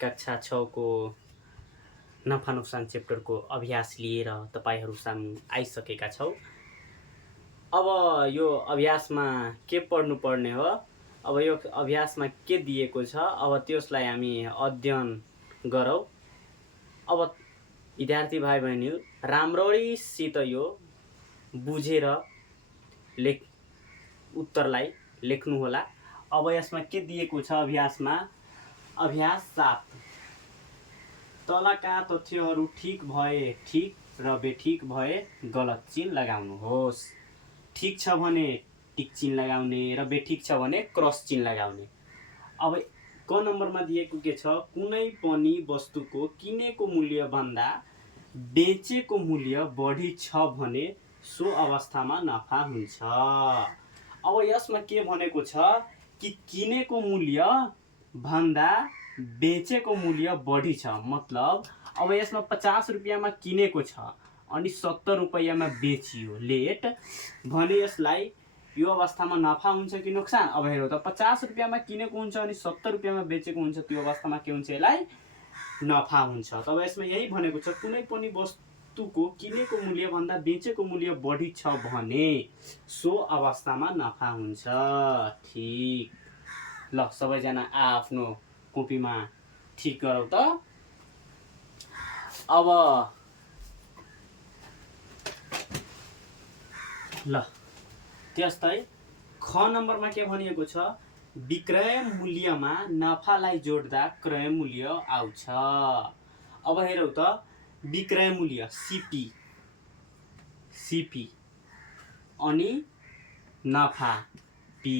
कक्षा 6 को नफा नोक्सान च्याप्टरको अभ्यास लिएर तपाईहरु सामु आइसकेका छौ। अब यो अभ्यासमा के पढ्नु पर्ने हो, अब यो अभ्यासमा के दिएको छ, अब त्यसलाई हामी अध्ययन गरौँ। अब विद्यार्थी भाइ बहिनीहरु राम्ररीसित यो बुझेर उत्तरलाई लेख्नु होला। अब यसमा के दिएको छ अभ्यासमा, अभ्यास 7 तलका तथ्यहरू ठीक भए ठीक र बेठिक भए गलत चिन्ह लगाउनुहोस्। ठीक छ भने टिक चिन्ह लगाउने र बेठिक छ भने क्रस चिन्ह लगाउने। अब क नम्बरमा दिएको के छ, कुनै पनि वस्तुको किनेको मूल्य भन्दा बेचेको मूल्य बढी छ भने सो अवस्थामा नफा हुन्छ। अब यसमा के भनेको छ कि किनेको मूल्य भन्दा बेचेको मूल्य बढी छ, मतलब अब यसमा 50 रुपैयाँमा किनेको छ अनि 70 रुपैयाँमा बेचियो लेट भने यसलाई यो अवस्थामा नफा हुन्छ कि नोक्सान। अब हेरौ त 50 रुपैयाँमा किनेको हुन्छ अनि 70 रुपैयाँमा बेचेको हुन्छ, त्यो अवस्थामा के हुन्छ, यसलाई नफा हुन्छ। तब यसमा यही भनेको छ कुनै पनि वस्तुको किनेको मूल्य भन्दा बेचेको मूल्य बढी छ भने सो अवस्थामा नफा हुन्छ। ठीक, ल सबैजना आफ्नो कपीमा ठीक गरौ त। अब ल त्यस्तै ख नम्बरमा के भनिएको छ, विक्रय मूल्यमा नफालाई जोड्दा क्रय मूल्य आउँछ। अब हेरौ त विक्रय मूल्य सीपी अनि नफा पी।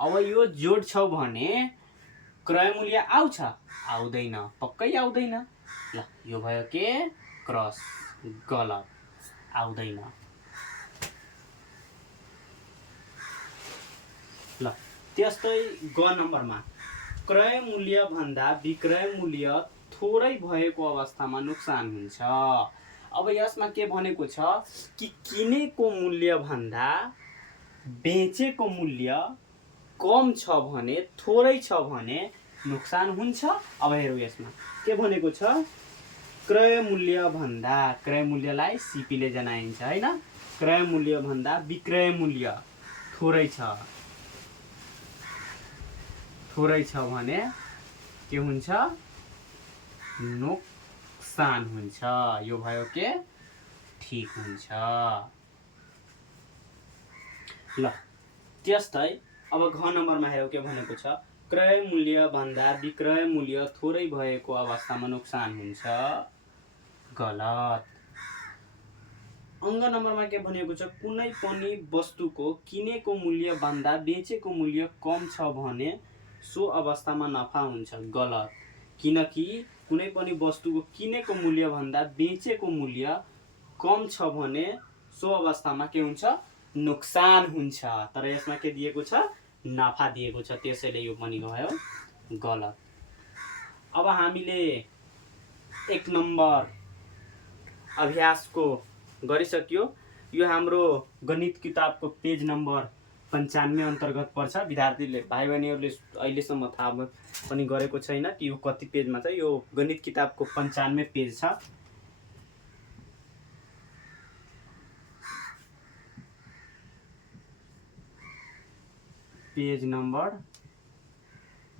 अब यो जोड छौ भने क्रय मूल्य आउँछ, आउँदैन, पक्कै आउँदैन। ल यो भयो के क्रस, गलत, आउँदैन। ल त्यस्तै ग नम्बरमा क्रय मूल्य भन्दा विक्रय मूल्य थोरै भएको अवस्थामा नोक्सान हुन्छ। अब यसमा के भनेको छ कि किनेको मूल्य भन्दा बेचेको मूल्य कम छ भने, थोरै छ भने नोक्सान हुन्छ। अब हेरौ यसमा के भनेको छ, क्रय मूल्य भन्दा, क्रय मूल्यलाई सीपीले जनाइन्छ हैन, क्रय मूल्य भन्दा विक्रय मूल्य थोरै छ भने के हुन्छ, नोक्सान हुन्छ। यो भयो के ठीक हुन्छ। ल त्यस्तै अब घ नम्बरमा हेरौ के भनेको छ, क्रय मूल्य भन्दा विक्रय मूल्य थोरै भएको अवस्थामा नोक्सान हुन्छ, गलत। अंग नम्बरमा के भनेको छ, कुनै पनि वस्तुको किनेको मूल्य भन्दा बेचेको मूल्य कम छ भने सो अवस्थामा नफा हुन्छ, गलत। किनकि कुनै पनि वस्तुको किनेको मूल्य भन्दा बेचेको मूल्य कम छ भने सो अवस्थामा के हुन्छ, नोक्सान हुन्छ। तर यसमा के दिएको छ, नफा दिएको छ, त्यसैले यो पनि भयो गलत। अब हामीले 1 नम्बर अभ्यासको गरिसक्यो। यो हाम्रो गणित किताबको पेज नम्बर 95 अन्तर्गत पर्छ। विद्यार्थीले भाइ बहिनीहरुले अहिलेसम्म थाहा पनि गरेको छैन कि यो कति पेजमा छ। यो गणित किताबको 95 पेज छ। Page number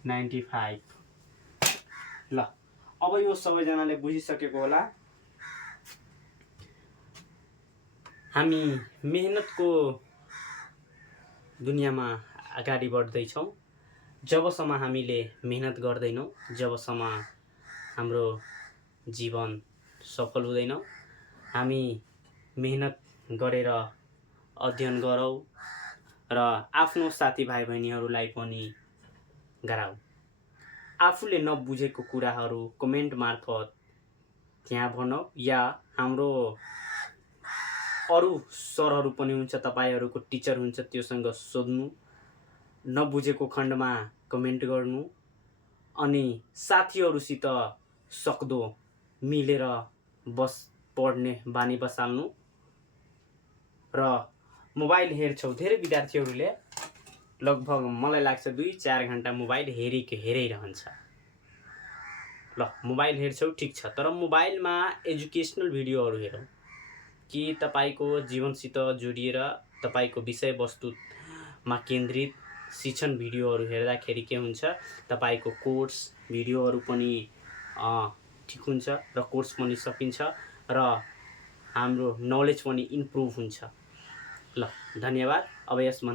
95। ल अब यो सबैजनाले बुझिसकेको होला। हामी मेहनतको दुनियाँमा अगाडि बढ्दैछौँ। जबसम्म हामीले मेहनत गर्दैनौँ, जबसम्म हाम्रो जीवन सफल हुँदैन। हामी मेहनत गरेर अध्ययन गरौँ र आफ्नो साथी भाइ बहिनीहरूलाई पनि गराऊ। आफूले नबुझेको कुराहरू कमेन्ट मार्फत त्यहाँ भनौ, या हाम्रो अरू सरहरू पनि हुन्छ, तपाईहरुको टिचर हुन्छ, त्योसँग सोध्नु। नबुझेको खण्डमा कमेन्ट गर्नु अनि साथीहरुसित सक्दो मिलेर पढ्ने बानी बसाल्नु। र मोबाइल हेर्छौ, धेरै विद्यार्थीहरुले लगभग मलाई लाग्छ 2-4 घण्टा मोबाइल हेरिरहन्छ। ल मोबाइल हेर्छौ ठिक छ, तर मोबाइलमा एजुकेसनल भिडियोहरू हेरौँ कि तपाईँको जीवनसित जोडिएर तपाईँको विषयवस्तुमा केन्द्रित शिक्षण भिडियोहरू हेर्दाखेरि के हुन्छ, तपाईँको कोर्स भिडियोहरू पनि ठिक हुन्छ र कोर्स पनि सकिन्छ र हाम्रो नलेज पनि इम्प्रुभ हुन्छ। ल धन्यवाद। अब यसमा